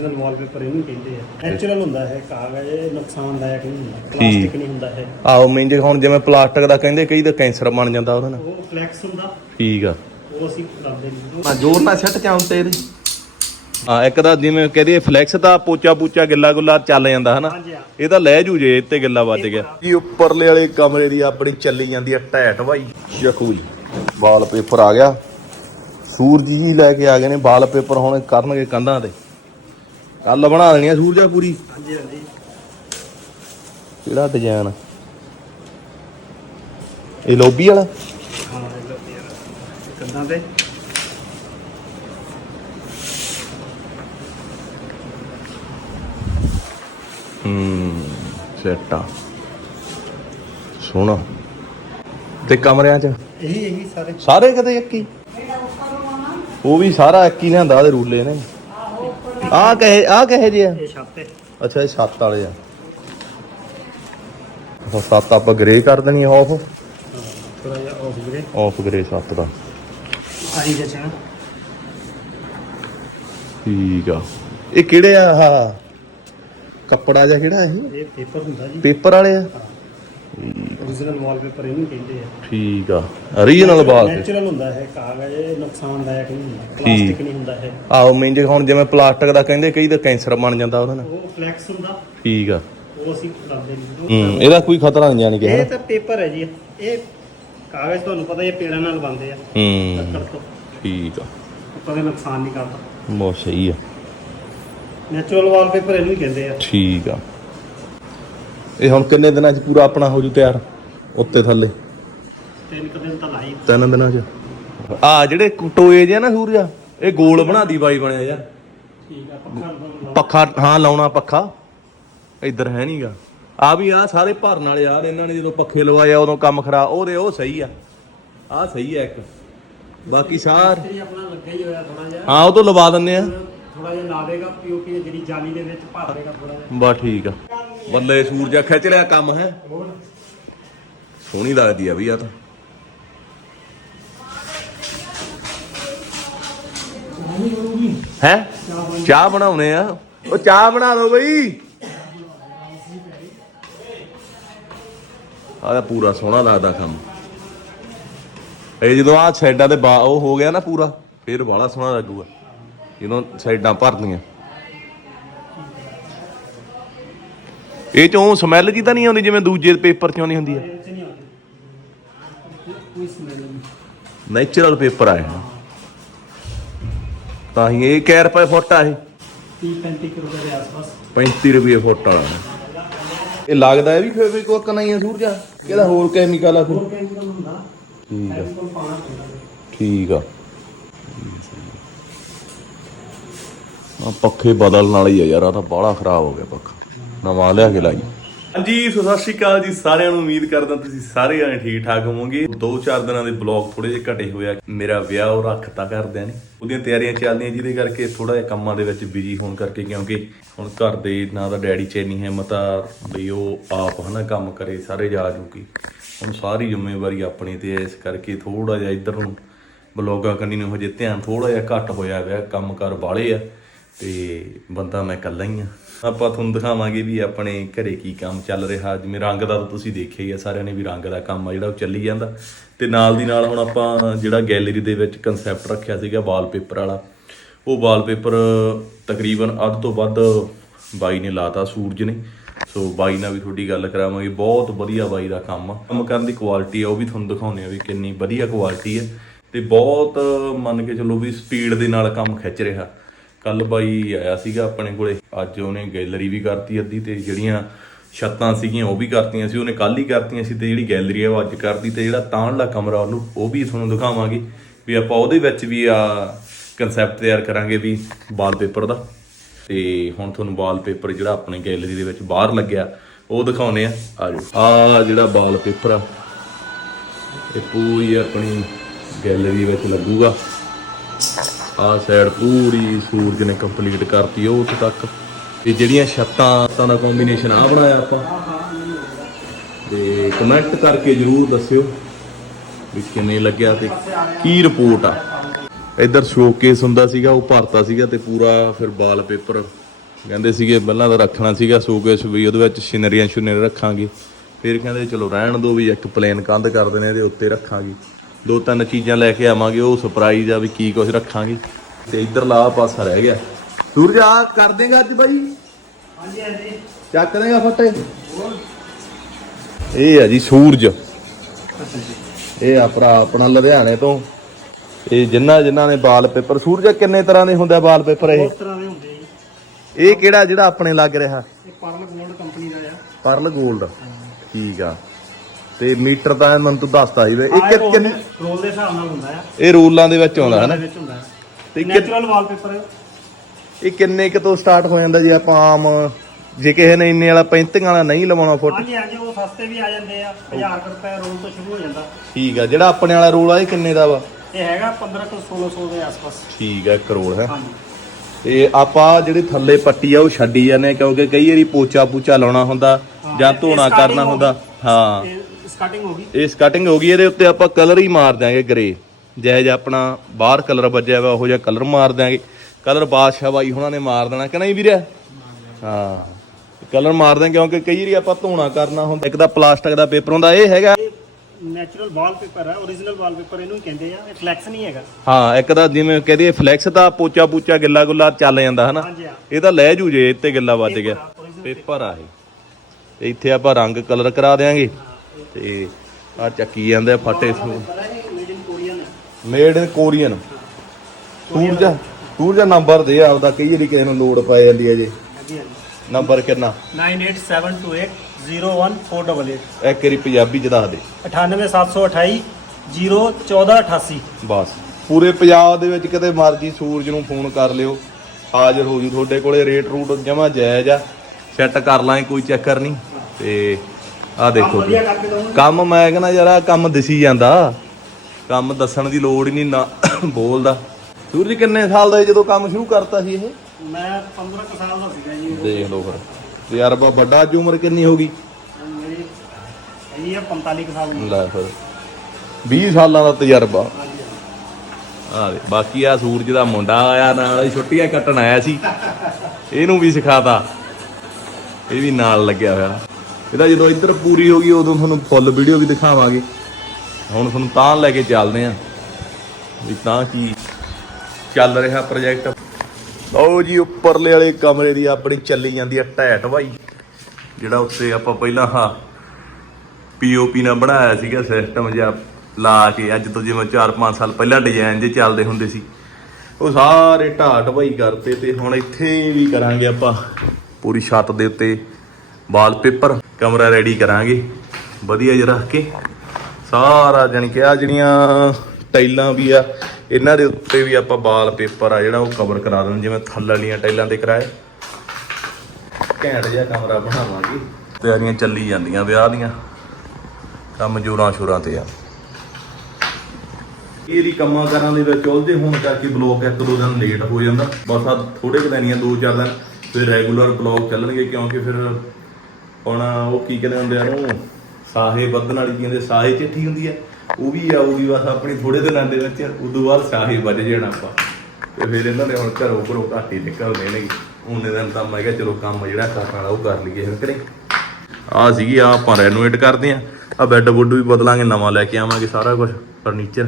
origignal wallpaper ਇਹਨੂੰ ਕਹਿੰਦੇ ਆ। ਨੈਚੁਰਲ ਹੁੰਦਾ ਹੈ ਕਾਗਜ਼ ਇਹ ਨੁਕਸਾਨਦਾਇਕ ਨਹੀਂ ਹੁੰਦਾ ਪਲਾਸਟਿਕ ਨਹੀਂ ਹੁੰਦਾ ਹੈ। ਆਹੋ ਮਿੰਜ ਹੁਣ ਜਿਵੇਂ ਪਲਾਸਟਿਕ ਦਾ ਕਹਿੰਦੇ ਕਈ ਤਾਂ ਕੈਂਸਰ ਬਣ ਜਾਂਦਾ ਉਹਦੇ ਨਾਲ। ਉਹ ਫਲੈਕਸ ਹੁੰਦਾ। ਠੀਕ ਆ। ਉਹ ਅਸੀਂ ਲਾਉਂਦੇ ਨਹੀਂ। ਆ ਜੋਰ ਨਾਲ ਸੱਟ ਚਾਉਂ ਤੇ ਇਹਦੇ। ਹਾਂ ਇੱਕ ਦਾ ਜਿਵੇਂ ਕਹਦੇ ਫਲੈਕਸ ਦਾ ਪੋਚਾ ਪੂਚਾ ਗਿੱਲਾ ਗੁੱਲਾ ਚੱਲ ਜਾਂਦਾ ਹਨਾ? ਇਹ ਤਾਂ ਲੈ ਜੂ ਜੇ ਇੱਥੇ ਗਿੱਲਾ ਵੱਜ ਗਿਆ। ਜੀ ਉੱਪਰਲੇ ਵਾਲੇ ਕਮਰੇ ਦੀ ਆਪਣੀ ਚੱਲੀ ਜਾਂਦੀ ਆ ਟੈਟ ਭਾਈ ਸ਼ਖੂ ਜੀ ਵਾਲਪੇਪਰ ਆ ਗਿਆ। ਸੂਰਜ ਜੀ ਲੈ ਕੇ ਆ ਗਏ ਨੇ ਵਾਲਪੇਪਰ ਹੁਣ ਕਰਨਗੇ ਕੰਧਾਂ ਤੇ। ਕੱਲ ਬਣਾ ਦੇਣੀ ਆ ਸੂਰਜਾ ਪੂਰੀ। ਹਾਂਜੀ ਹਾਂਜੀ। ਕਿਹੜਾ ਡਿਜ਼ਾਈਨ ਇਹ ਲੋਬੀ ਵਾਲਾ? ਹਾਂ ਇਹ ਯਾਰ ਕੰਦਾਂ ਤੇ ਹੂੰ ਸੈਟਾ ਸੋਹਣਾ। ਤੇ ਕਮਰਿਆਂ 'ਚ? ਇਹੀ ਇਹੀ ਸਾਰੇ। ਸਾਰੇ ਕਿਤੇ ਇੱਕ ਹੀ? ਉਹ ਵੀ ਸਾਰਾ ਇੱਕ ਹੀ ਲਿਆਂਦਾ ਉਹਦੇ ਰੂਲੇ ਨੇ। ਆਹ ਕਹੇ ਆਹ ਕਹੇ ਜੀ ਆ? ਇਹ ਛੱਤ ਤੇ ਅੱਛਾ ਇਹ ਸੱਤ ਵਾਲੇ ਆ। ਅੱਛਾ ਸੱਤ ਆਪਾਂ ਗ੍ਰੇ ਕਰ ਦੇਣੀ ਆਫ ਥੋੜਾ ਜਿਹਾ ਆਫ ਆਫ ਗ੍ਰੇ ਸੱਤ ਦਾ। ਆਹੀ ਜਚਣਾ ਠੀਕ ਆ। ਇਹ ਕਿਹੜੇ ਆ? ਆਹ ਕੱਪੜਾ ਜਿਹਾ ਕਿਹੜਾ ਇਹ? ਇਹ ਪੇਪਰ ਹੁੰਦਾ ਜੀ। ਪੇਪਰ ਵਾਲੇ ਆ? Origignal wallpaper ਇਹਨੂੰ ਕਹਿੰਦੇ ਆ। ਠੀਕ ਆ। ਓਰੀਜਨਲ ਬਾਲ ਤੇ ਨੈਚੁਰਲ ਹੁੰਦਾ ਹੈ ਕਾਗਜ਼ ਇਹ ਨੁਕਸਾਨਦਾਇਕ ਨਹੀਂ ਹੁੰਦਾ ਪਲਾਸਟਿਕ ਨਹੀਂ ਹੁੰਦਾ ਹੈ ਆਹੋ ਮਿੰਜ ਹੁਣ ਜਿਵੇਂ ਪਲਾਸਟਿਕ ਦਾ ਕਹਿੰਦੇ ਕਈ ਤਾਂ ਕੈਂਸਰ ਬਣ ਜਾਂਦਾ ਉਹਦੇ ਨਾਲ ਉਹ ਫਲੈਕਸ ਹੁੰਦਾ। ਠੀਕ ਆ। ਉਹ ਅਸੀਂ ਲਾਉਂਦੇ ਨਹੀਂ। ਹੂੰ ਇਹਦਾ ਕੋਈ ਖਤਰਾ ਨਹੀਂ ਜਾਣੀ ਕਿ ਇਹ? ਤਾਂ ਪੇਪਰ ਹੈ ਜੀ। ਇਹ ਕਾਗਜ਼ ਤੁਹਾਨੂੰ ਪਤਾ ਇਹ ਪੇੜਾਂ ਨਾਲ ਬਣਦੇ ਆ। ਹੂੰ। ਲੱਕੜ ਤੋਂ। ਠੀਕ ਆ। ਕਦੇ ਨੁਕਸਾਨ ਨਹੀਂ ਕਰਦਾ। ਬਹੁਤ ਸਹੀ ਆ। ਨੈਚੁਰਲ ਵਾਲਪੇਪਰ ਇਹਨੂੰ ਹੀ ਕਹਿੰਦੇ ਆ। ਠੀਕ ਆ। ਇਹ ਹੁਣ ਕਿੰਨੇ ਦਿਨਾਂ 'ਚ ਪੂਰਾ ਆਪਣਾ ਹੋ ਜੂ ਤਿਆਰ? ਉੱਤੇ ਥੱਲੇ। ਤਿੰਨ ਕੁ ਦਿਨ ਤਾਂ ਲਾਈ। ਤਿੰਨ ਦਿਨਾਂ 'ਚ। ਆ ਜਿਹੜੇ ਟੋਏ ਜਿਹਾ ਨਾ ਸੂਰਜਾ ਇਹ ਗੋਲ ਬਣਾ ਦੀ ਬਾਈ ਬਣਿਆ ਯਾਰ ਠੀਕ ਆ ਪੱਖਾ ਲਾਉਣਾ। ਪੱਖਾ ਹਾਂ ਲਾਉਣਾ ਪੱਖਾ। ਇੱਧਰ ਹੈ ਨਹੀਂਗਾ ਆ ਵੀ ਆ ਸਾਰੇ ਭਰਨ ਵਾਲੇ ਯਾਰ ਇਹਨਾਂ ਨੇ ਜਦੋਂ ਪੱਖੇ ਲਵਾਏ ਆ ਉਦੋਂ ਕੰਮ ਖਰਾਬ ਉਹਦੇ ਉਹ ਸਹੀ ਆ। ਆ ਸਹੀ ਆ ਇੱਕ। ਬਾਕੀ ਸਾਰ ਮਿਸਤਰੀ ਆਪਣਾ ਲੱਗਾ ਹੀ ਹੋਇਆ ਥੋੜਾ ਜਿਹਾ। ਹਾਂ ਉਹ ਤੋਂ ਲਵਾ ਦਿੰਨੇ ਆ। ਥੋੜਾ ਜਿਹਾ ਲਾ ਦੇਗਾ ਪੀਓਪੀ ਜਿਹੜੀ ਜਾਲੀ ਦੇ ਵਿੱਚ ਭਰ ਦੇਗਾ ਥੋੜਾ ਜਿਹਾ। ਬਸ ਠੀਕ ਆ। ਬੱਲੇ ਸੂਰਜਾ ਖਿੱਚ ਲਿਆ ਕੰਮ, ਹੈ? ਸੋਹਣੀ ਲੱਗਦੀ ਆ ਵੀ ਆ ਤਾਂ। ਹੈ? ਚਾਹ ਬਣਾਉਨੇ ਆ। ਉਹ ਚਾਹ ਬਣਾ ਲਓ ਬਈ। ਆਹ ਪੂਰਾ ਸੋਹਣਾ ਲੱਗਦਾ ਕੰਮ। ਇਹ ਜਦੋਂ ਆ ਸਾਈਡਾਂ ਤੇ ਉਹ ਹੋ ਗਿਆ ਨਾ ਪੂਰਾ, ਫਿਰ ਬਾਹਲਾ ਸੋਹਣਾ ਲੱਗੂਗਾ। ਜਦੋਂ ਸਾਈਡਾਂ ਭਰਨੀਆਂ। ਇਹ ਚੋਂ ਸਮੈਲ ਜੀ ਤਾਂ ਨਹੀਂ ਆਉਂਦੀ ਜਿਵੇਂ ਦੂਜੇ ਪੇਪਰ ਚੋਂ ਨਹੀਂ ਹੁੰਦੀ ਆ? ਇਹ ਪੇਪਰ ਆਏ ਹਨ ਤਾਂ ਹੀ ਇਹ ਕੈ ਰੁਪਏ ਫੁੱਟ ਆ ਇਹ। 35 ਕਿਲੋ ਦੇ ਆਸ-ਪਾਸ 35 ਰੁਪਏ ਫੁੱਟ ਵਾਲਾ ਇਹ ਲੱਗਦਾ ਹੈ ਵੀ ਫੇਵਿਕੋਕ ਨਹੀਂ ਹੈ ਸੂਰਜਾ। ਕਿਹਦਾ ਹੋਰ ਕੈਮੀਕਲ ਆ ਕੋਈ ਠੀਕ ਆ। ਕੈਮੀਕਲ ਪਾਣਾ ਹੁੰਦਾ ਠੀਕ ਆ। ਆ ਪੱਖੇ ਬਦਲਣ ਵਾਲੀ ਆ ਯਾਰ ਆ ਤਾਂ ਬਾਹਲਾ ਖਰਾਬ ਹੋ ਗਿਆ ਪੱਖਾ। ਨਵਾਂ ਲਿਆ ਕੇ ਲਾਈ। ਹਾਂਜੀ ਸੋ ਸਤਿ ਸ਼੍ਰੀ ਅਕਾਲ ਜੀ। ਸਾਰਿਆਂ ਨੂੰ ਉਮੀਦ ਕਰਦਾ ਤੁਸੀਂ ਸਾਰੇ ਜਣੇ ਠੀਕ ਠਾਕ ਹੋਵੋਗੇ। ਦੋ ਚਾਰ ਦਿਨਾਂ ਦੇ ਬਲੌਗ ਥੋੜੇ ਜਿਹੇ ਘਟੇ ਹੋਏ ਮੇਰਾ ਵਿਆਹ ਉਹ ਰੱਖਤਾ ਕਰਦਿਆਂ ਨੇ। ਉਹਦੀਆਂ ਤਿਆਰੀਆਂ ਚੱਲਦੀਆਂ ਜਿਹਦੇ ਕਰਕੇ ਥੋੜਾ ਜਿਹਾ ਕੰਮਾਂ ਦੇ ਵਿੱਚ ਬਿਜ਼ੀ ਹੋਣ ਕਰਕੇ ਕਿਉਂਕਿ ਹੁਣ ਘਰ ਦੇ ਨਾ ਤਾਂ ਡੈਡੀ ਚ ਇੰਨੀ ਹਿੰਮਤ ਆ ਵੀ ਉਹ ਆਪ ਹਨਾ ਕੰਮ ਕਰੇ ਸਾਰੇ ਜਾ ਜੂਗੀ। ਹੁਣ ਸਾਰੀ ਜ਼ਿੰਮੇਵਾਰੀ ਆਪਣੀ ਤੇ ਹੈ, ਇਸ ਕਰਕੇ ਥੋੜਾ ਜਿਹਾ ਇੱਧਰ ਨੂੰ ਬਲੌਗਾਂ ਕੰਨੀ ਨੂੰ ਹਜੇ ਧਿਆਨ ਥੋੜਾ ਜਿਹਾ ਘੱਟ ਹੋਇਆ ਹੋਇਆ ਕੰਮਕਾਰ ਬਾਲੇ ਆ। ਤੇ ਬੰਦਾ ਮੈਂ ਇਕੱਲਾ ਹੀ ਆ। ਆਪਾਂ ਤੁਹਾਨੂੰ ਦਿਖਾਵਾਂਗੇ ਵੀ ਆਪਣੇ ਘਰੇ ਕੀ ਕੰਮ ਚੱਲ ਰਿਹਾ। ਜਿਵੇਂ ਰੰਗ ਦਾ ਤਾਂ ਤੁਸੀਂ ਦੇਖਿਆ ਹੀ ਆ, ਸਾਰਿਆਂ ਨੇ ਵੀ ਰੰਗ ਦਾ ਕੰਮ ਆ ਜਿਹੜਾ, ਉਹ ਚੱਲੀ ਜਾਂਦਾ। ਤੇ ਨਾਲ ਦੀ ਨਾਲ ਹੁਣ ਆਪਾਂ ਜਿਹੜਾ ਗੈਲਰੀ ਦੇ ਵਿੱਚ ਕਨਸੈਪਟ ਰੱਖਿਆ ਸੀਗਾ ਵਾਲਪੇਪਰ ਵਾਲਾ, ਉਹ ਵਾਲਪੇਪਰ ਤਕਰੀਬਨ ਅੱਧ ਤੋਂ ਵੱਧ ਬਾਈ ਨੇ ਲਾਤਾ ਸੂਰਜ ਨੇ। ਸੋ ਬਾਈ ਨਾਲ ਵੀ ਤੁਹਾਡੀ ਗੱਲ ਕਰਾਵਾਂਗੇ। ਬਹੁਤ ਵਧੀਆ ਬਾਈ ਦਾ ਕੰਮ ਆ। ਕੰਮ ਕਰਨ ਦੀ ਕੁਆਲਿਟੀ ਆ, ਉਹ ਵੀ ਤੁਹਾਨੂੰ ਦਿਖਾਉਂਦੇ ਆ ਵੀ ਕਿੰਨੀ ਵਧੀਆ ਕੁਆਲਿਟੀ ਹੈ ਤੇ ਬਹੁਤ ਮੰਨ ਕੇ ਚੱਲੋ ਵੀ ਸਪੀਡ ਦੇ ਨਾਲ ਕੰਮ ਖਿੱਚ ਰਿਹਾ। ਕੱਲ ਬਾਈ ਆਇਆ ਸੀਗਾ ਆਪਣੇ ਕੋਲੇ, ਅੱਜ ਉਹਨੇ ਗੈਲਰੀ ਵੀ ਕਰਤੀ ਅੱਧੀ ਤੇ ਜਿਹੜੀਆਂ ਛੱਤਾਂ ਸੀਗੀਆਂ ਉਹ ਵੀ ਕਰਤੀਆਂ ਸੀ, ਉਹਨੇ ਕੱਲ ਹੀ ਕਰਤੀਆਂ ਸੀ ਤੇ ਜਿਹੜੀ ਗੈਲਰੀ ਆ ਉਹ ਅੱਜ ਕਰਤੀ ਤੇ ਜਿਹੜਾ ਤਾਣਲਾ ਕਮਰਾ ਉਹਨੂੰ, ਉਹ ਵੀ ਤੁਹਾਨੂੰ ਦਿਖਾਵਾਂਗੇ ਵੀ ਆਪਾਂ ਉਹਦੇ ਵਿੱਚ ਵੀ ਆ ਕਨਸੈਪਟ ਤਿਆਰ ਕਰਾਂਗੇ ਵੀ ਵਾਲਪੇਪਰ ਦਾ। ਤੇ ਹੁਣ ਤੁਹਾਨੂੰ ਵਾਲਪੇਪਰ ਜਿਹੜਾ ਆਪਣੇ ਗੈਲਰੀ ਦੇ ਵਿੱਚ ਬਾਹਰ ਲੱਗਿਆ, ਉਹ ਦਿਖਾਉਨੇ ਆ। ਆਜੋ। ਆ ਜਿਹੜਾ ਵਾਲਪੇਪਰ ਆ, ਇਹ ਪੂਰੀ ਆਪਣੀ ਗੈਲਰੀ ਵਿੱਚ ਲੱਗੂਗਾ। ਆਹ ਸਾਈਡ ਪੂਰੀ ਸੂਰਜ ਨੇ ਕੰਪਲੀਟ ਕਰਤੀ, ਉਹ ਉੱਥੇ ਤੱਕ। ਤੇ ਜਿਹੜੀਆਂ ਛੱਤਾਂ ਤਾਂ ਦਾ ਕੰਬੀਨੇਸ਼ਨ ਆ ਬਣਾਇਆ ਆਪਾਂ। ਤੇ ਕਮੈਂਟ ਕਰਕੇ ਜਰੂਰ ਦੱਸਿਓ ਵੀ ਕਿਵੇਂ ਲੱਗਿਆ ਤੇ ਕੀ ਰਿਪੋਰਟ ਆ। ਇੱਧਰ ਸ਼ੋਕੇਸ ਹੁੰਦਾ ਸੀਗਾ, ਉਹ ਭਰਤਾ ਸੀਗਾ ਤੇ ਪੂਰਾ ਫਿਰ ਵਾਲਪੇਪਰ ਕਹਿੰਦੇ ਸੀਗੇ ਪਹਿਲਾਂ ਤਾਂ ਰੱਖਣਾ ਸੀਗਾ ਸ਼ੋਕੇਸ ਵੀ, ਉਹਦੇ ਵਿੱਚ ਸ਼ਿਨਰੀਆਂ ਸ਼ੁਨਰੀਆਂ ਰੱਖਾਂਗੇ। ਫਿਰ ਕਹਿੰਦੇ ਚਲੋ ਰਹਿਣ ਦੋ ਵੀ ਇੱਕ ਪਲੇਨ ਕੰਧ ਕਰ ਦੇਣੇ ਇਹਦੇ ਉੱਤੇ ਰੱਖਾਂਗੇ। ਦੋ ਤਿੰਨ ਚੀਜ਼ਾਂ ਲੈ ਕੇ ਆਵਾਂਗੇ ਉਹ ਸਰਪ੍ਰਾਈਜ਼ ਆ ਵੀ ਕੀ ਕੁਝ ਰੱਖਾਂਗੇ। ਤੇ ਇੱਧਰਲਾ ਆਹ ਪਾਸਾ ਰਹਿ ਗਿਆ। ਸੂਰਜ ਆ ਕਰ ਦੇਗਾ ਅੱਜ ਬਾਈ? ਹਾਂਜੀ ਹਾਂਜੀ। ਚੱਕ ਦੇਗਾ ਫੱਟੇ? ਇਹ ਆ ਜੀ ਸੂਰਜ। ਇਹ ਆ ਭਰਾ ਆਪਣਾ ਲੁਧਿਆਣੇ ਤੋਂ। ਇਹ ਜਿੰਨਾ ਜਿਨ੍ਹਾਂ ਨੇ ਵਾਲ ਪੇਪਰ ਸੂਰਜ ਕਿੰਨੇ ਤਰ੍ਹਾਂ ਦੇ ਹੁੰਦੇ ਆ ਵਾਲ ਪੇਪਰ ਇਹ? ਬਹੁਤ ਤਰ੍ਹਾਂ ਦੇ ਹੁੰਦੇ ਜੀ। ਇਹ ਕਿਹੜਾ ਜਿਹੜਾ ਆਪਣੇ ਲੱਗ ਰਿਹਾ? ਇਹ ਪਰਲ ਗੋਲਡ ਕੰਪਨੀ ਦਾ ਆ। ਪਰਲ 골ਡ ਠੀਕ ਆ। ਤੇ ਮੀਟਰ ਤਾਂ ਮੈਨੂੰ ਤੂੰ ਦੱਸਤਾ ਸੀ ਵੀ ਇਹ ਕਿ- ਰੋਲ ਕਿੰਨੇ ਦੇ- ਰੋਲ ਦੇ ਹਿਸਾਬ ਨਾਲ ਹੁੰਦਾ ਆ। ਇਹ ਰੂਲਾਂ ਦੇ ਵਿੱਚ ਆਉਂਦਾ ਹੈ ਨਾ ਇਹਦੇ ਵਿੱਚ ਹੁੰਦਾ ਤੇ ਹੈ ਕਿ- ਨੈਚੁਰਲ ਵਾਲਪੇਪਰ ਇਹ ਕਿੰਨੇ ਕੁ ਤੋਂ ਸਟਾਰਟ ਹੋ ਜਾਂਦਾ ਜੀ ਆਪਾਂ ਆਮ ਜੇ ਕਿਸੇ ਨੇ ਇੰਨੇ ਵਾਲਾ 35 ਵਾਲਾ ਨਹੀਂ ਲਵਾਉਣਾ ਫੁੱਟ। ਹਾਂਜੀ ਹਾਂਜੀ ਉਹ ਸਸਤੇ ਵੀ ਆ ਜਾਂਦੇ ਆ। 1000 ਕੁ ਰੁਪਏ ਰੋਲ ਤੋਂ ਸ਼ੁਰੂ ਹੋ ਜਾਂਦਾ। ਠੀਕ ਆ ਜਿਹੜਾ ਆਪਣੇ ਵਾਲਾ ਰੂਲ ਆ ਇਹ ਕਿੰਨੇ ਦਾ ਵਾ? ਇਹ ਹੈਗਾ 15 ਤੋਂ 1600 ਦੇ ਆਸ-ਪਾਸ। ਠੀਕ ਆ ਕਰੋੜ ਹੈ। ਹਾਂਜੀ। ਤੇ ਆਪਾਂ ਜਿਹੜੀ ਥੱਲੇ ਪੱਟੀ ਆ ਉਹ ਛੱਡੀ ਜਾਂਦੇ ਆ ਕਿਉਂਕਿ ਕਈ ਵਾਰੀ ਪੋਚਾ ਪੂਚਾ ਲਾਉਣਾ ਹੁੰਦਾ ਜਾਂ ਧੋਣਾ ਕਰਨਾ ਹੋ ਹੁੰਦਾ। ਹਾਂ। ਇਹ ਸਟਾਰਟਿੰਗ ਹੋ ਗਈ? ਇਹ ਸਕਟਿੰਗ ਹੋ ਗਈ ਇਹਦੇ ਉੱਤੇ ਆਪਾਂ ਕਲਰ ਹੀ ਮਾਰ ਦਿਆਂਗੇ ਗ੍ਰੇ ਜਿਹੇ ਜਿਹਾ ਆਪਣਾ ਬਾਹਰ ਕਲਰ ਵੱਜਿਆ ਵਾ ਉਹੋ ਜਿਹਾ ਕਲਰ ਮਾਰ ਦਿਆਂਗੇ। ਕਲਰ ਬਾਦਸ਼ਾਹ ਬਾਈ ਹੁਣਾਂ ਨੇ ਮਾਰ ਦੇਣਾ ਕਿ ਨਹੀਂ ਵੀਰੇ? ਹਾਂ। ਕਲਰ ਮਾਰ ਦਿਆਂਗੇ ਕਿਉਂਕਿ ਕਈ ਵਾਰੀ ਆਪਾਂ ਧੋਣਾ ਕਰਨਾ ਹੁੰਦਾ। ਇੱਕ ਤਾਂ ਪਲਾਸਟਿਕ ਦਾ ਪੇਪਰ ਹੁੰਦਾ ਇਹ ਹੈਗਾ। ਨੈਚੁਰਲ ਵਾਲਪੇਪਰ ਹੈ origignal ਵਾਲਪੇਪਰ ਇਹਨੂੰ ਹੀ ਕਹਿੰਦੇ ਆ ਇਹ ਫਲੈਕਸ ਨਹੀਂ ਹੈਗਾ। ਹਾਂ ਇੱਕ ਤਾਂ ਜਿਵੇਂ ਕਹਦੇ ਫਲੈਕਸ ਦਾ ਪੋਚਾ ਪੂਚਾ ਗਿੱਲਾ ਗੁੱਲਾ ਚੱਲ ਜਾਂਦਾ ਹਨਾ? ਇਹ ਤਾਂ ਲੈ ਜੂ ਜੇ ਇੱਥੇ ਗਿੱਲਾ ਵੱਜ ਗਿਆ। ਪੇਪਰ ਆ ਇਹ। ਤੇ ਇੱਥੇ ਆਪਾਂ ਰੰਗ ਕਲਰ ਕਰਾ ਦੇਾਂਗੇ ਤੇ ਆ ਚੱਕੀ ਜਾਂਦੇ ਆ ਫਟੇ ਮੇਡ ਇਨ ਕੋਰੀਅਨ ਸੂਰਜਾ ਸੂਰਜਾ ਨੰਬਰ ਦੇ ਆਪਦਾ ਕਈ ਵਾਰੀ ਕਿਸੇ ਨੂੰ ਲੋੜ ਪੈ ਜਾਂਦੀ ਹੈ ਜੀ। ਨੰਬਰ ਕਿੰਨਾ? 9872801488 ਇੱਕ ਵਾਰੀ ਪੰਜਾਬੀ ਚ ਦੱਸ ਦੇ। 98728 01488 ਬਸ। ਪੂਰੇ ਪੰਜਾਬ ਦੇ ਵਿੱਚ ਕਿਤੇ ਮਰਜ਼ੀ ਸੂਰਜ ਨੂੰ ਫੋਨ ਕਰ ਲਿਓ। ਹਾਜ਼ਰ ਹੋ ਜੂ ਤੁਹਾਡੇ ਕੋਲੇ ਰੇਟ ਰੂਟ ਜਮਾ ਜਾਇਜ਼ ਆ। ਸੈੱਟ ਕਰ ਲਾਂਗੇ ਕੋਈ ਚੱਕਰ ਨਹੀਂ। ਤੇ ਆ ਦੇਖੋ ਜੀ। ਕੰਮ ਮੈਂ ਕਹਿੰਦਾ ਯਾਰ ਆਹ ਕੰਮ ਦਿਸੀ ਜਾਂਦਾ। ਕੰਮ ਦੱਸਣ ਦੀ ਲੋੜ ਹੀ ਨਹੀਂ ਨਾ। ਬੋਲਦਾ। ਸੂਰਜ ਕਿੰਨੇ ਸਾਲ ਦਾ ਸੀ ਜਦੋਂ ਕੰਮ ਸ਼ੁਰੂ ਕਰਤਾ ਸੀ ਇਹ? ਮੈਂ 15 ਕੁ ਸਾਲ ਦਾ ਸੀਗਾ ਜੀ। ਦੇਖ ਲਓ ਫਿਰ। ਤਜਰਬਾ ਵੱਡਾ ਅੱਜ ਉਮਰ ਕਿੰਨੀ ਹੋ ਗਈ? ਮੇਰੀ ਇਹ ਹੈ 45 ਕੁ ਸਾਲ ਦੀ। ਲੈ ਫਿਰ। 20 ਸਾਲਾਂ ਦਾ ਤਜਰਬਾ। ਆ ਦੇ ਬਾਕੀ ਆ ਸੂਰਜ ਦਾ ਮੁੰਡਾ ਆਇਆ ਨਾਲ ਹੀ ਛੁੱਟੀਆਂ ਕੱਟਣ ਆਇਆ ਸੀ। ਇਹਨੂੰ ਵੀ ਸਿਖਾਤਾ। ਇਹ ਵੀ ਨਾਲ ਲੱਗਿਆ ਹੋਇਆ। ਇਹਦਾ ਜਦੋਂ ਇੱਧਰ ਪੂਰੀ ਹੋ ਗਈ, ਉਦੋਂ ਤੁਹਾਨੂੰ ਫੁੱਲ ਵੀਡੀਓ ਵੀ ਦਿਖਾਵਾਂਗੇ। ਹੁਣ ਤੁਹਾਨੂੰ ਤਾਂ ਲੈ ਕੇ ਚੱਲਦੇ ਆਂ ਵੀ ਤਾਂ ਕੀ ਚੱਲ ਰਿਹਾ ਪ੍ਰੋਜੈਕਟ ਲਓ ਜੀ, ਉੱਪਰਲੇ ਵਾਲੇ ਕਮਰੇ ਦੀ ਆਪਣੀ ਚੱਲੀ ਜਾਂਦੀ ਆ ਟੈਟ ਭਾਈ ਜਿਹੜਾ ਉੱਤੇ ਆਪਾਂ ਪਹਿਲਾਂ ਹਾਂ ਪੀਓਪੀ ਨਾਲ ਬਣਾਇਆ ਸੀਗਾ ਸਿਸਟਮ ਜਿਹਾ ਲਾ ਕੇ, ਅੱਜ ਤੋਂ ਜਿਵੇਂ 4-5 ਸਾਲ ਪਹਿਲਾਂ ਡਿਜ਼ਾਈਨ ਜੇ ਚੱਲਦੇ ਹੁੰਦੇ ਸੀ। ਉਹ ਸਾਰੇ ਢਾਟ ਢਵਾਈ ਕਰਤੇ ਤੇ ਹੁਣ ਇੱਥੇ ਵੀ ਕਰਾਂਗੇ ਆਪਾਂ ਪੂਰੀ ਛੱਤ ਦੇ ਉੱਤੇ ਵਾਲਪੇਪਰ ਕਮਰਾ ਰੈਡੀ ਕਰਾਂਗੇ। ਵਧੀਆ ਜਿਹਾ ਰੱਖ ਕੇ। ਸਾਰਾ ਜਾਣੀ ਕਿ ਆ ਜਿਹੜੀਆਂ ਟਾਈਲਾਂ ਵੀ ਆ, ਇਹਨਾਂ ਦੇ ਉੱਤੇ ਵੀ ਆਪਾਂ ਵਾਲਪੇਪਰ ਆ ਜਿਹੜਾ ਉਹ ਕਵਰ ਕਰਾ ਦੇਣ ਜਿਵੇਂ ਥੱਲੇ ਵਾਲੀਆਂ ਟਾਈਲਾਂ ਤੇ ਕਰਾਏ। ਘੈਂਟ ਜਿਹਾ ਕਮਰਾ ਬਣਾਵਾਂਗੇ। ਤਿਆਰੀਆਂ ਚੱਲੀ ਜਾਂਦੀਆਂ ਵਿਆਹ ਦੀਆਂ। ਕੰਮ ਜੋਰਾਂ ਸ਼ੋਰਾਂ ਤੇ ਆ। ਇਹਦੀ ਕੰਮਾਂ ਕਰਾਂ ਦੇ ਵਿੱਚ ਉਲਝੇ ਹੋਣ ਕਰਕੇ ਬਲੌਗ ਇੱਕ ਦੋ ਦਿਨ ਲੇਟ ਹੋ ਜਾਂਦਾ। ਬਸ ਆ ਥੋੜੇ ਕੁ ਦਿਨ ਦੋ ਚਾਰ ਦਿਨ ਫਿਰ ਰੈਗੂਲਰ ਬਲੌਗ ਚੱਲਣਗੇ, ਕਿਉਂਕਿ ਫਿਰ ਹੁਣ ਉਹ ਕੀ ਕਹਿੰਦੇ ਹੁੰਦੇ ਆ ਉਹਨੂੰ? ਸਾਹੇ ਵੱਧਣ ਵਾਲੀ ਕੀ ਕਹਿੰਦੇ, ਸਾਹੇ ਚਿੱਠੀ ਹੁੰਦੀ ਆ। ਉਹ ਵੀ ਆਊਗੀ ਬਸ ਆਪਣੀ ਥੋੜੇ ਦਿਨਾਂ ਦੇ ਵਿੱਚ ਉਦੋਂ ਬਾਅਦ ਸਾਹੇ ਵੱਜ ਜਾਣਾ ਆਪਾਂ। ਤੇ ਫਿਰ ਇਹਨਾਂ ਨੇ ਹੁਣ ਘਰੋਂ ਘਰੋਂ ਘੱਟ ਹੀ ਨਿਕਲਦੇ ਨੇ ਉਹਨੇ ਦਿਨ ਤਾਂ ਮੈਂ ਕਿਹਾ ਚਲੋ ਕੰਮ ਜਿਹੜਾ ਕਰਨ ਵਾਲਾ ਉਹ ਕਰ ਲਈਏ ਫਿਰ ਕਰੇ ਆ ਸੀਗੀ ਆ ਆਪਾਂ ਰੈਨੋਵੇਟ ਕਰਦੇ ਆ। ਆ ਬੈੱਡ ਬੁੱਡ ਵੀ ਬਦਲਾਂਗੇ, ਨਵਾਂ ਲੈ ਕੇ ਆਵਾਂਗੇ ਸਾਰਾ ਕੁਝ ਫਰਨੀਚਰ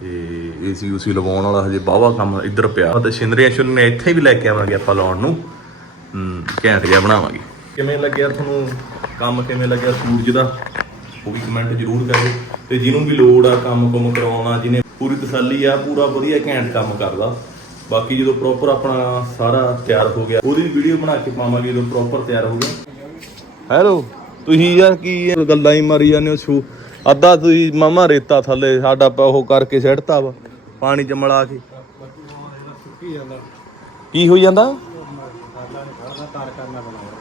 ਤੇ ਏਸੀ ਉਸੀ ਲਵਾਉਣ ਵਾਲਾ ਹਜੇ ਬਾਵਾ ਕੰਮ ਇੱਧਰ ਪਿਆ। ਤੇ ਸ਼ਿੰਦਰੀਆਂ ਸ਼ੁੰਨੇ ਇੱਥੇ ਵੀ ਲੈ ਕੇ ਆਵਾਂਗੇ ਆਪਾਂ ਲਾਉਣ ਨੂੰ। ਘੈਂਟ ਜਿਹਾ ਬਣਾਵਾਂਗੇ। ਕਿਵੇਂ ਲੱਗਿਆ ਤੁਹਾਨੂੰ ਕੰਮ ਕਿਵੇਂ ਲੱਗਿਆ ਸੂਰਜ ਦਾ? ਉਹ ਵੀ ਕਮੈਂਟ ਜ਼ਰੂਰ ਕਰਿਓ। ਤੇ ਜਿਹਨੂੰ ਵੀ ਲੋੜ ਆ ਕੰਮ ਕੁਮ ਕਰਾਉਣਾ ਜਿਹਨੇ ਪੂਰੀ ਤਸੱਲੀ ਆ ਪੂਰਾ ਵਧੀਆ ਘੈਂਟ ਕੰਮ ਕਰਦਾ। ਬਾਕੀ ਜਦੋਂ ਪ੍ਰੋਪਰ ਆਪਣਾ ਸਾਰਾ ਤਿਆਰ ਹੋ ਗਿਆ ਉਹਦੀ ਵੀਡੀਓ ਬਣਾ ਕੇ ਪਾਵਾਂਗੇ ਜਦੋਂ ਪ੍ਰੋਪਰ ਤਿਆਰ ਹੋ ਗਿਆ। ਹੈਲੋ ਤੁਸੀਂ ਯਾਰ ਕੀ ਗੱਲਾਂ ਹੀ ਮਾਰੀ ਜਾਂਦੇ ਹੋ ਛੂ। ਅੱਧਾ ਤੁਸੀਂ ਮਾਮਾ ਰੇਤਾ ਥੱਲੇ ਸਾਡਾ ਪ- ਉਹ ਕਰਕੇ ਸਿੱਟਤਾ ਵਾ ਪਾਣੀ ਚ ਮਿਲਾ ਕੇ। ਕੀ ਹੋਈ ਜਾਂਦਾ?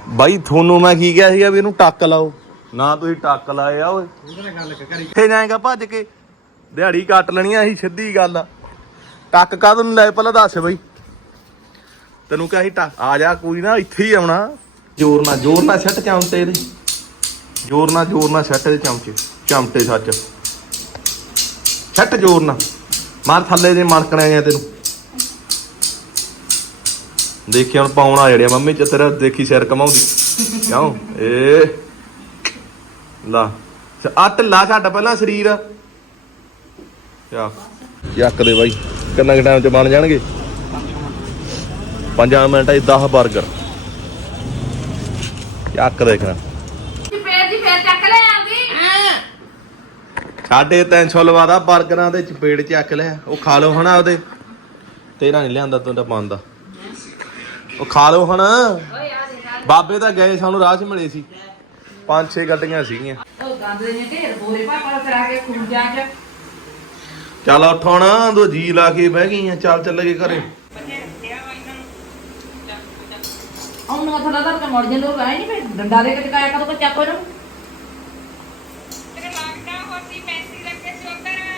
ਬਾਈ ਤੁਹਾਨੂੰ ਮੈਂ ਕੀ ਕਿਹਾ ਸੀਗਾ ਵੀ ਇਹਨੂੰ ਟੱਕ ਲਾਓ। ਨਾ ਤੁਸੀਂ ਟੱਕ ਲਾਏ ਆ ਓਏ। ਕਿੱਥੇ ਜਾਏਗਾ ਭੱਜ ਕੇ। ਦਿਹਾੜੀ ਕੱਟ ਲੈਣੀ ਆ ਅਸੀਂ ਸਿੱਧੀ ਗੱਲ ਆ। ਟੱਕ ਕਾਹਦੋਂ ਨੀ ਲਾਏ ਪਹਿਲਾਂ ਦੱਸ ਬਈ। ਤੈਨੂੰ ਕਿਹਾ ਸੀ ਟੱਕ ਆ ਜਾ ਕੋਈ ਨਾ ਇੱਥੇ ਹੀ ਆਉਣਾ। ਜ਼ੋਰ ਨਾਲ ਜ਼ੋਰ ਨਾਲ ਛੱਟ ਚਮਟੇ ਦੇ ਜ਼ੋਰ ਨਾਲ ਜ਼ੋਰ ਨਾਲ ਛੱਟ ਦੇ ਚਮਚੇ ਚਮਟੇ ਸੱਚ। ਛੱਟ ਜ਼ੋਰ ਨਾਲ। ਮਾਰ ਥੱਲੇ ਦੇ ਮਣਕਣੇ ਆ ਤੈਨੂੰ। ਦੇਖੀ ਹੁਣ ਪਾਉਣ ਆ ਜੜਿਆ ਮੰਮੀ ਚ ਤੇਰਾ ਦੇਖੀ ਸਿਰ ਕਮਾਉਂਦੀ। ਕਿਉਂ? ਏ। ਲਾ। ਆ ਢਿੱਲਾ ਛੱਡ ਪਹਿਲਾਂ ਸਰੀਰ। ਯਾ। ਯੱਕ ਦੇ ਬਾਈ। ਕਿੰਨਾ ਕੁ ਟਾਈਮ ਚ ਬਣ ਜਾਣਗੇ? 5 ਮਿੰਟਾਂ 'ਚ 10 버ਗਰ ਯੱਕ ਦੇਖਣਾ ਚੱਕ ਲੈ ਸਾਢੇ 300 ਲਵਾਦਾ 버ਗਰਾਂ ਦੇ ਚਪੇੜ ਚੱਕ ਲਿਆ। ਉਹ ਖਾ ਲਓ ਹਣਾ ਉਹਦੇ। ਤੇਰਾ ਨਹੀਂ ਲਿਆਂਦਾ ਤੂੰ ਤਾਂ ਪਾਉਂਦਾ। ਉਹ ਖਾ ਲਓ ਹਣ। ਬਾਬੇ ਤਾਂ ਗਏ ਸਾਨੂੰ ਰਾਹ 'ਚ ਮਿਲੇ ਸੀ। ਪੰਜ ਛੇ ਗੱਡੀਆਂ ਸੀਗੀਆਂ। ਉਹ ਗੰਦ ਦੇ ਨੇ ਢੇਰ ਬੋਰੇ ਪਾਪਾ ਕਰਾ ਕੇ ਖੂੰਜਾਂ ਚ। ਚੱਲ ਉੱਠ ਹੁਣ ਦੋ ਜੀ ਲਾ ਕੇ ਬਹਿ ਗਈਆਂ ਚੱਲ ਚੱਲਗੇ ਘਰੇ। ਉਹਨੂੰ ਥੋੜਾ ਦਰ ਕੇ ਮੜ ਜੇ ਲੋਕ ਆਏ ਨਹੀਂ ਫੇਰ ਡੰਡਾ ਦੇ ਕੇ ਟਕਾਇਆ ਕਦੋਂ ਕੋ ਚੱਕੋ ਇਹਨੂੰ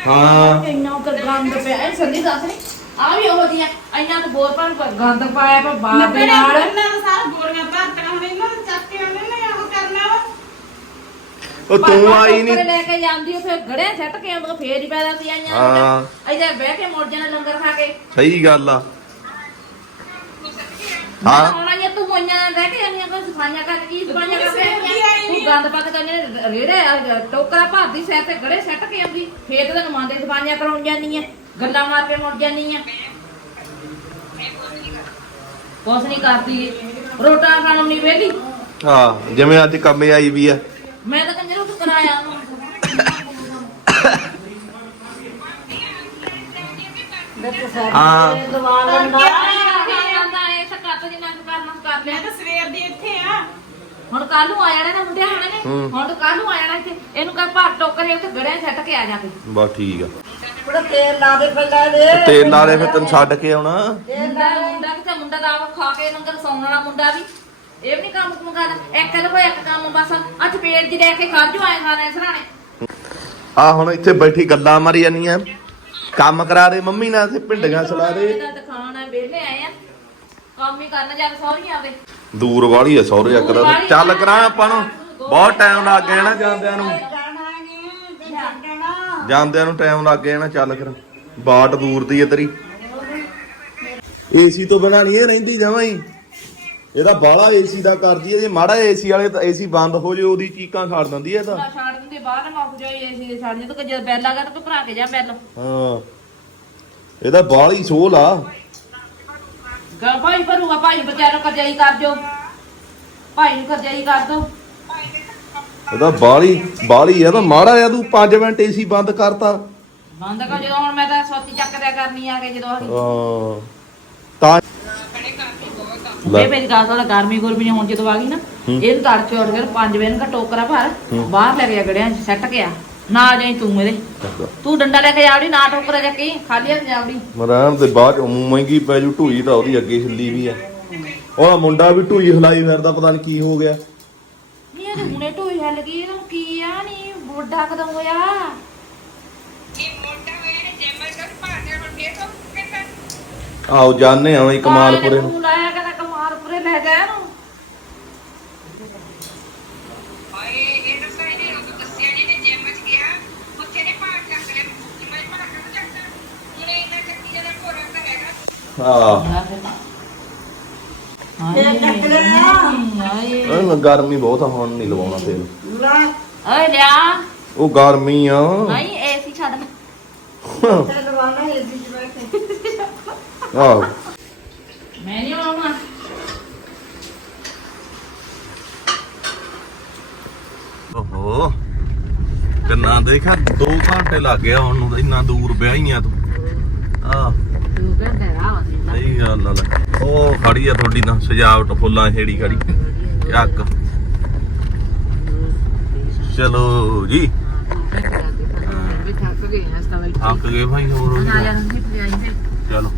ਹਾਂ। ਇੰਨਾ ਕਰ ਗੰਦ ਪਿਆ ਇਹ ਸੰਦੀ ਦੱਸ ਨਹੀਂ ਆ ਵੀ ਉਹ ਦੀਆਂ ਇੰਨਾ ਕੁ ਬੋਰ ਪਾਣ ਗੰਦ ਪਾਇਆ ਪਿਆ ਬਾਪ ਦੇ ਨਾਲ। ਉਹ ਤੂੰ ਆਈ ਨਹੀਂ। ਲੈ ਕੇ ਜਾਂਦੀ ਉਹ ਫੇਰ ਗੜੇ ਸੱਟ ਕੇ ਆਉਂਦਾ ਫੇਰ ਹੀ ਪੈਦਾ ਸੀ ਆਈਆਂ ਹਾਂ। ਅਜੇ ਬਹਿ ਕੇ ਮੁੜ ਜਾਣਾ ਲੰਗਰ ਖਾ ਕੇ। ਸਹੀ ਗੱਲ ਆ। ਹਾਂ। ਆਉਣਾ ਜੇ ਤੂੰ ਆਈਆਂ ਰਹਿ ਕੇ ਜਾਂਦੀਆਂ ਕੋਈ ਸਫਾਈਆਂ ਕਰ ਕੀ ਸਫਾਈਆਂ ਆਈਆਂ? ਤੂੰ ਗੰਦ ਪਾ ਕੇ ਤਾਂ ਰੇੜੇ ਟੋਕਰਾ ਭਾਰਦੀ ਸਿਰ ਤੇ ਗੜੇ ਸੱਟ ਕੇ ਆਉਂਦੀ। ਫੇਰ ਤੇ ਤੈਨੂੰ ਸਫਾਈਆਂ ਕਰਾਉਣ ਜਾਂਦੀਆਂ ਗੱਲਾਂ ਮਾਰ ਕੇ ਮੁੜ ਜਾਂਦੀਆਂ ਕੁਛ ਨਹੀਂ ਕਰਦੀ। ਰੋਟਾ ਖਾਣ ਨਹੀਂ ਵੇਲੀ ਹਾਂ ਜਿਵੇਂ ਅੱਜ ਕੰਮੇ ਆਈ ਵੀ ਆ। ਮੈਂ ਤਾਂ ਕੰਜਰ ਉਸ ਕਰਾਇਆ ਹਾਂ। ਇਹ ਤਾਂ ਕਰ ਲਿਆ। ਸਵੇਰ ਦੀ ਇੱਥੇ ਆ। ਹੁਣ ਕੱਲ ਨੂੰ ਆ ਜਾਣਾ ਨਾ ਮੁੰਡਿਆ ਹੋਣਾ ਨੇ। ਹੂੰ। ਹੁਣ ਕੱਲ ਨੂੰ ਆ ਜਾਣਾ ਇੱਥੇ। ਇਹਨੂੰ ਕਹ ਭਰ ਟੋਕਰੇ ਉੱਤੇ ਗੜਿਆ ਕੇ ਆ ਜਾ ਕੇ ਬਸ ਠੀਕ ਆ। ਬੜਾ ਤੇਲ ਲਾ ਦੇ ਪਹਿਲਾਂ ਦੇ। ਤੇਲ ਲਾ ਦੇ ਫਿਰ ਤੈਨੂੰ ਛੱਡ ਕੇ ਆਉਣਾ। ਮੁੰਡਾ ਮੁੰਡਾ ਕਿਤੇ ਮੁੰਡਾ ਦਾ ਆਪ ਖਾ ਕੇ ਲੰਗਰ ਸੌਣ ਵਾਲਾ ਮੁੰਡਾ ਵੀ। ਇਹ ਵੀ ਨਹੀਂ ਕੰਮ ਕੁਮ ਕਰਦਾ। ਇੱਕ ਲੋ ਇੱਕ ਕੰਮ ਬਸ। ਅੱਜ ਪੇਟ 'ਚ ਲੈ ਕੇ ਖਾ ਜੋ ਆਏ ਖਾਣੇ ਸਰਾਣੇ। ਆ ਹੁਣ ਇੱਥੇ ਬੈਠੀ ਗੱਲਾਂ ਮਾਰੀ ਜਾਂਦੀਆਂ ਕੰਮ ਕਰਾ ਦੇ ਮੰਮੀ ਨਾਲ ਤੇ ਭਿੰਡੀਆਂ ਸਲਾ ਦੇ। ਇਹਦਾ ਤਾਂ ਵਿਹਲੇ ਆਏ ਆ। ਕੰਮ ਹੀ ਕਰਨਾ ਜਾ ਕੇ ਸੌਰੀ ਆਵੇ ਦੂਰ ਵਾਲੀ ਆ ਸਹੁਰੇ ਦਾ ਤੇ। ਚੱਲ ਕਰਾਂ ਆਪਾਂ ਨੂੰ। ਬਹੁਤ ਟਾਈਮ ਲੱਗ ਗਿਆ ਨਾ ਜਾਂਦਿਆਂ ਨੂੰ। ਤੇ ਜਾਂਦਿਆਂ ਨੂੰ ਟਾਈਮ ਲੱਗ ਗਿਆ ਨਾ ਚੱਲ ਕਰ ਬਾਟ ਦੂਰ ਦੀ ਹੀ ਏਸੀ ਤੋਂ ਬਿਨਾ ਨਹੀਂ ਇਹ ਰਹਿੰਦੀ ਜਮਾਂ ਹੀ। ਇਹਦਾ ਬਾਹਲਾ ਏਸੀ ਦਾ ਕਰਦੀ ਹੈ ਜੇ ਮਾੜਾ ਏਸੀ ਵਾਲੇ ਤਾਂ ਏਸੀ ਬੰਦ ਹੋ ਜੇ ਉਹਦੀ ਚੀਕਾਂ ਛੱਡ ਦਿੰਦੀ ਹੈ ਤਾਂ। ਛੱਡ ਦਿੰਦੇ ਬਾਹਰ ਮੁੱਕ ਜਾਈ ਏਸੀ ਦੇ ਜੇ ਤੂੰ ਜਦ ਬੈਲ ਲਗਾ ਤੂੰ ਭਰਾ ਕੇ ਜਾ ਬੈਲ। ਹਾਂ। ਇਹਦਾ ਸੋਲ ਆ। ਗਾ ਭਾਈ ਭਰੂਗਾ ਭਾਈ ਵਿਚਾਰੋ ਕਰਜਾਈ ਕਰ ਜੋ ਭਾਈ ਨੂੰ ਕਰਜਾਈ ਕਰ ਦੋ ਇਹਦਾ ਬਾਹਲੀ ਬਾਹਲੀ ਆ ਤਾਂ ਮਾੜਾ ਆ ਤੂੰ 5 ਮਿੰਟ ਏਸੀ ਬੰਦ ਕਰਤਾ। ਬੰਦ ਕਰ ਜਦੋਂ ਹੁਣ ਮੈਂ ਤਾਂ ਸੋਤੀ ਚੱਕ ਦਿਆ ਕਰਨੀ ਆ ਕੇ ਜਦੋਂ ਹਾਂ। ਤਾਂ ਬੇ ਮੇਰੀ ਗੱਲ ਸੁਣ ਗਰਮੀ ਗੁਰਮੀ ਨੇ ਹੁਣ ਜਦੋਂ ਆ ਗਈ ਨਾ ਇਹਨੂੰ ਤੜਕੇ ਉੱਠ ਕੇ 5 ਵਜੇ ਦਾ ਟੋਕਰਾ ਭਰ ਬਾਹਰ ਲੈ ਗਿਆ ਗੜਿਆਂ 'ਚ ਸੱਟ ਗਿਆ ਨਾ ਜਾਈ ਤੂੰ ਇਹਦੇ ਤੂੰ ਡੰਡਾ ਲੈ ਕੇ ਜਾਵੜੀ ਨਾ ਟੋਕਰਾ ਜਾ ਕੇ ਖਾਲੀ ਹੱਥ ਜਾਵੜੀ ਮਰਾਂ ਦੇ ਬਾਅਦ ਚ ਮਹਿੰਗੀ ਪੈ ਜੂ ਢੂਈ ਤਾਂ ਉਹਦੀ ਅੱਗੇ ਹਿੱਲੀ ਵੀ ਆ। ਉਹਦਾ ਮੁੰਡਾ ਵੀ ਢੂਈ ਹਿਲਾਈ ਫਿਰਦਾ ਪਤਾ ਨਹੀਂ ਕੀ ਹੋ ਗਿਆ। ਨਹੀਂ ਇਹ ਹੁਣੇ ਢੋਈ ਹੱਲ ਗਈ ਇਹਨੂੰ ਕੀ ਆ ਨਹੀਂ ਬੁੱਢਾ ਕਦੋਂ ਹੋਇਆ? ਆਓ ਜਾਣੇ ਆ ਅਸੀਂ ਕਮਾਲਪੁਰੇ ਨੂੰ ਨੂੰ ਲਾਇਆ ਕਹਿੰਦਾ ਕਮਾਲਪੁਰੇ ਲੈ ਜਾ ਇਹਨੂੰ। ਹਾਏ ਇਹ ਗਰਮੀ ਬਹੁਤ ਆ ਹੁਣ ਨਹੀਂ ਲਵਾਉਣਾ ਤੇਲ। ਓਏ ਲਿਆ। ਉਹ ਗਰਮੀ ਆ। ਨਹੀਂ ਏਸੀ ਛੱਡ ਮੈਂ ਤੇ ਲਵਾਣਾ ਏਸੀ ਚ ਬੈਠੇ ਆਹੋ। ਮੈਂ ਨਹੀਂ ਆਉਣਾ ਓਹੋ ਕਿੰਨਾ ਦੇਖਾ 2 ਘੰਟੇ ਲੱਗ ਗਿਆ ਹੁਣ ਨੂੰ ਇੰਨਾ ਦੂਰ ਵਿਆਹੀਆਂ ਤੂੰ। ਆ ਤੂੰ ਕਹਿੰਦਾ ਰਾਹ ਸਹੀ ਗੱਲ ਆ ਲੈ। ਉਹ ਖੜੀ ਆ ਤੁਹਾਡੀ ਤਾਂ ਸਜਾਵਟ ਫੁੱਲਾਂ ਛੇੜੀ ਖੜੀ। ਚੱਕ। ਚਲੋ ਜੀ। ਵੀ ਥੱਕ ਗਏ ਇਸ ਤਰ੍ਹਾਂ ਥੱਕ ਗਏ ਭਾਈ ਹੋਰ ਨਾ ਜਾਣ ਨਹੀਂ ਪਿਆਈ ਹੈ ਚਲੋ।